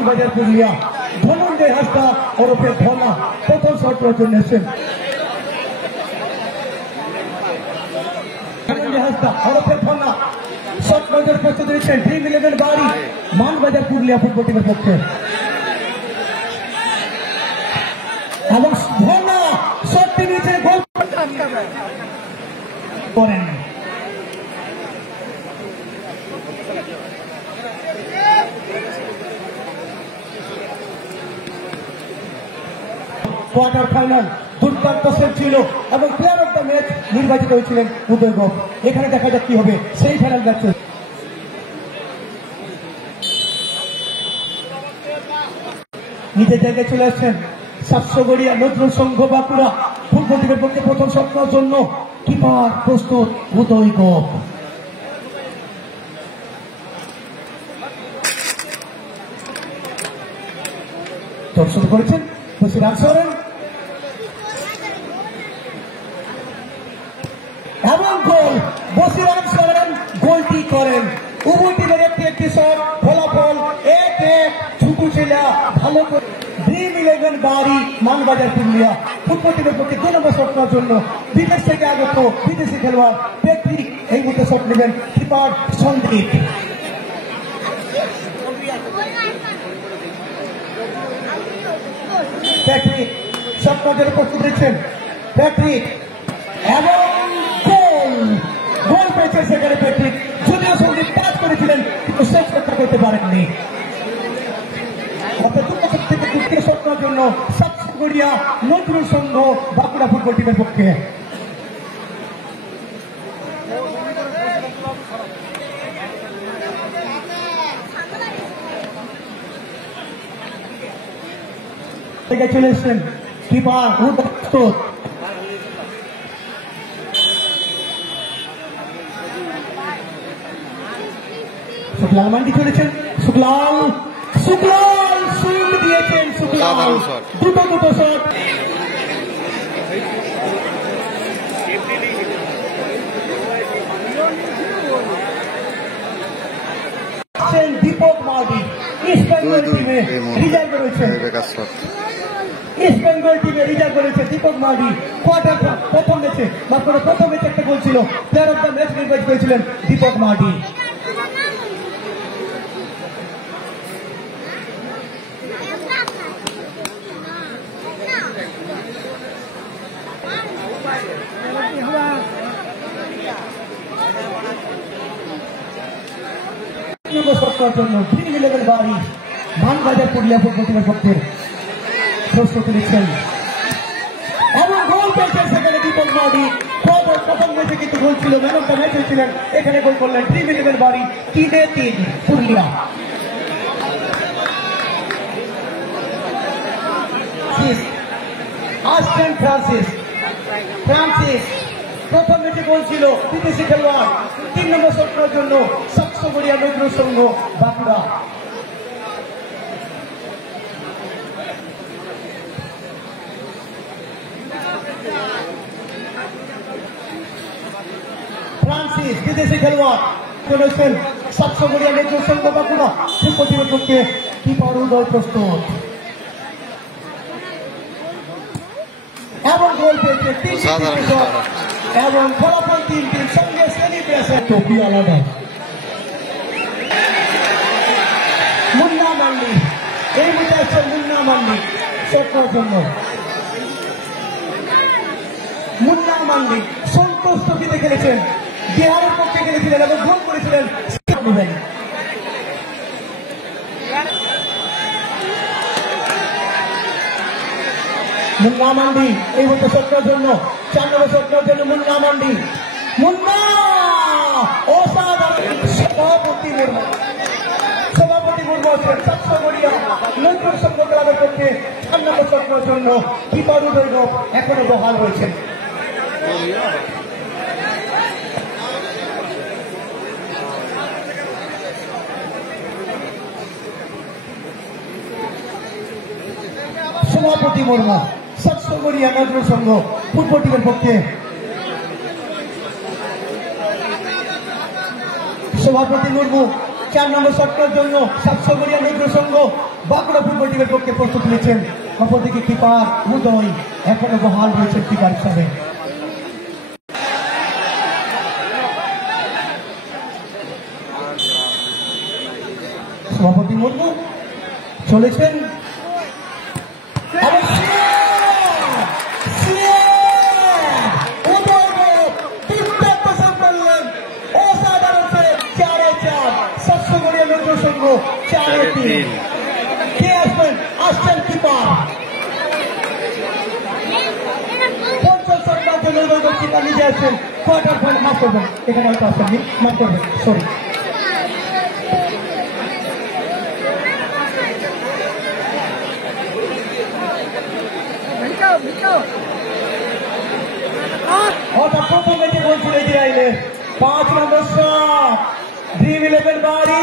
মানবাজার পুরুলিয়া ধনঞ্জয় হাসদা ওরফে ধনা প্রথম শট করার জন্য এসেছেন। ধনঞ্জয় হাসদা ওরফে ধনা শট নজর প্রস্তুত দিচ্ছেন ড্রিম 11 বাড়ি মানবাজার পুরুলিয়া ফুটবল টিমের পক্ষে। এবং ধনা শটটি নিচে গোল করেন। কোয়ার্টার ফাইনাল দুর্দান্ত সেট ছিল এবং প্লেয়ার অফ দ্য ম্যাচ নির্বাচিত হয়েছিলেন উদয় গোপ। এখানে দেখা যাক কি হবে সেই ফাইনাল ম্যাচে। নিজের জায়গায় চলে আসছেন সাতশোগড়িয়া নজরুল সংঘ বাঁকুড়া ফুটবল টিমের পক্ষে প্রথম শট করার জন্য কিপার প্রস্তুত উদয় গোপ। দর্শন করেছেন বসিরাজ সরেন এবং গোল। বসিরাজ সরেন গোলটি করেন। উভয় টিমের একটি শট, ফলাফল 1-1। ছুটু ছিল ভালো করে ড্রিম 11 বাড়ি মানবাজার পুরুলিয়া ফুটবল টিমের পক্ষে 2 নম্বর শট করার জন্য বিদেশ থেকে আগত বিদেশি খেলোয়াড় প্যাট্রিক এই মুহূর্তে শট নেবেন। কিপার সন্দীপ। প্যাট্রিক শট নজরে প্রস্তুত দিচ্ছেন। প্যাট্রিক এবং গোল। গোল পেয়েছেন সেখানে প্যাট্রিক। যদিও সন্দীপ পাস করেছিলেন কিন্তু শেষ রক্ষা করতে পারেননি। থেকে দ্বিতীয় শট করার জন্য সাতশোগড়িয়া নজরুল সংঘ বাঁকুড়া ফুটবল টিমের পক্ষে। চলে এসছেন কিপার প্রস্তুত। শুক্লাল মান্ডি চলেছেন। শুক্লাল শুক্লাল সুইং দিয়েছেন। শুক্লাল দুটো শট। দীপক মার্ডি ইস্ট বেঙ্গল টিমে রিজার্ভ রয়েছেন। ইস্ট বেঙ্গল টিমে রিজার্ভ করেছে দীপক মার্ডি। কোয়ার্টার প্রথম ম্যাচে মাত্র প্রথম ম্যাচে একটা গোল ছিল। প্লেয়ার অফ দ্য ম্যাচ নির্বাচিত হয়েছিলেন দীপক মার্ডি। জন্য ড্রিম 11 বাড়ি মানবাজার পুরুলিয়া ফুটবল টিমের পক্ষে প্রস্তুতি নিচ্ছেন এবং গোল পেয়েছেন সেখানে দীপক মার্ডি। প্রথম ম্যাচে কিন্তু গোল ছিল, ম্যান অফ দ্য ম্যাচ হয়েছিলেন। এখানে গোল করলেন ড্রিম 11 বাড়ি 3-3 পুরুলিয়া। আসছেন ফ্রান্সিস। প্রথম ম্যাচে গোল ছিল বিদেশি খেলোয়াড়। 3 নম্বর শট করার জন্য সাতশোগড়িয়া নজরুল সংঘ বাঁকুড়া। ফ্রান্সিস বিদেশি খেলোয়াড় চলেছেন সাতশোগড়িয়া নজরুল সংঘ বাঁকুড়া ফুটবল টিমের পক্ষে। কিপার উদয় প্রস্তুত এবং গোল পেয়েছে 3 এবং ফলাফল 3-3 সঙ্গে সেলিব্রেশন। টপি আলাদা। মুন্না মান্ডি এই মুহূর্তে আসছেন মুন্না মান্ডি শট করার জন্য। মুন্না মান্ডি সন্তোষ ট্রফিতে খেলেছেন, বিহারের পক্ষে খেলেছিলেন এবং গোল করেছিলেন। মুন্না মান্ডি এই মুহূর্তে শট করার জন্য 4 নম্বর শট করার জন্য মুন্না মান্ডি। মুন্না অসাধারণ। সভাপতি মুর্মু আছেন সাতশোগড়িয়া নজরুল সংঘ ক্লাবের পক্ষে 4 নম্বর শট করার জন্য। কিপার উদয় গোপ এখনো বহাল রয়েছেন। সভাপতি মুর্মু সাতশোগড়িয়া নজরুল সংঘ ফুটবল টিমের পক্ষে। সভাপতি মুর্মু 4 নম্বর শট করার জন্য সাতশোগড়িয়া নজরুল সংঘ বাঁকুড়া ফুটবল টিমের পক্ষে প্রস্তুত নিয়েছেন। অপরদিকে কিপার উদয় এখনো বহাল রয়েছেন কিপার হিসাবে। সভাপতি মুর্মু চলেছেন আসছেন কিপার 50 রানের কিপার নিজে আসছেন কোয়ার্টার ফাইনাল। মাফ করবেন, এখানে হয়তো আসেননি, মাফ করবেন, সরি। অর্থাৎ প্রথম ম্যাচে গোল ছুড়ে দিয়ে আইলে 5 নম্বর শট ড্রিম 11 বাড়ি